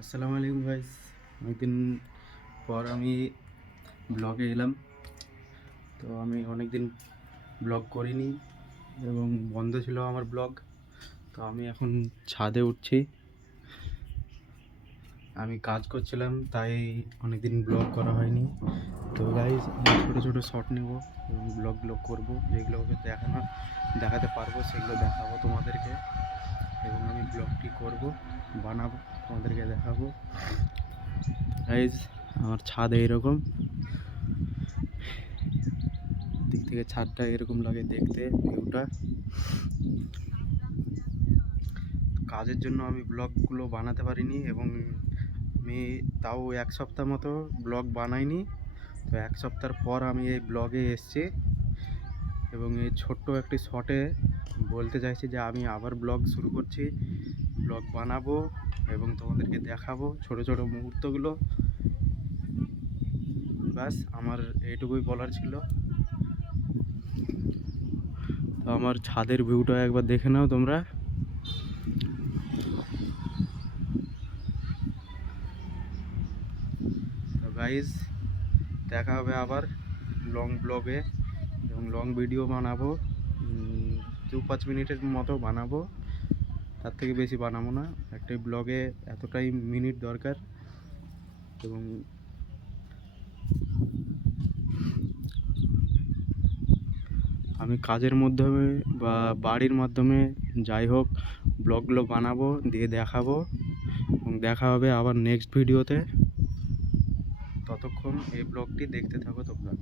আসসালামু আলাইকুম গাইস। অনেকদিন পর আমি ব্লগে এলাম। তো আমি অনেকদিন ব্লগ করিনি এবং বন্ধ ছিল আমার ব্লগ। তো আমি এখন ছাদে উঠছি। আমি কাজ করছিলাম, তাই অনেকদিন ব্লগ করা হয়নি। তো গাইস, আমি ছোটো ছোটো শর্ট নেব এবং ব্লগগুলো করবো, যেগুলোকে দেখাতে পারবো সেগুলো দেখাবো তোমাদেরকে। এবং আমি ব্লগটি করব, বানাবো, তোমাদেরকে দেখাবো। গাইস, আমার ছাদ এইরকম, দিক থেকে ছাদটা এরকম লাগে দেখতে, ভিউটা। কাজের জন্য আমি ব্লগগুলো বানাতে পারিনি এবং আমি তাও এক সপ্তাহ মতো ব্লগ বানাইনি। তো এক সপ্তাহ পর আমি এই ব্লগে এসেছি এবং এই ছোট্ট একটি শর্টে বলতে চাইছি যে আমি আবার ব্লগ শুরু করছি, ব্লগ বানাবো এবং তোমাদেরকে দেখাবো ছোট ছোট মুহূর্তগুলো। ব্যাস, আমার এইটুকুই বলার ছিল। তো আমার ছাদের ভিউটা একবার দেখে নাও তোমরা। তো গাইজ, দেখা হবে আবার লং ব্লগে এবং লং ভিডিও বানাবো। 2-5 মিনিটের মতো বানাবো, তার থেকে বেশি বানাবো না। একটা ব্লগে এতটাই মিনিট দরকার। এবং আমি কাজের মাধ্যমে বা বাড়ির মাধ্যমে যাই হোক ব্লগগুলো বানাবো, দিয়ে দেখাবো এবং দেখা হবে আবার নেক্সট ভিডিওতে। ততক্ষণ এই ব্লগটি দেখতে থাকো তোমরা।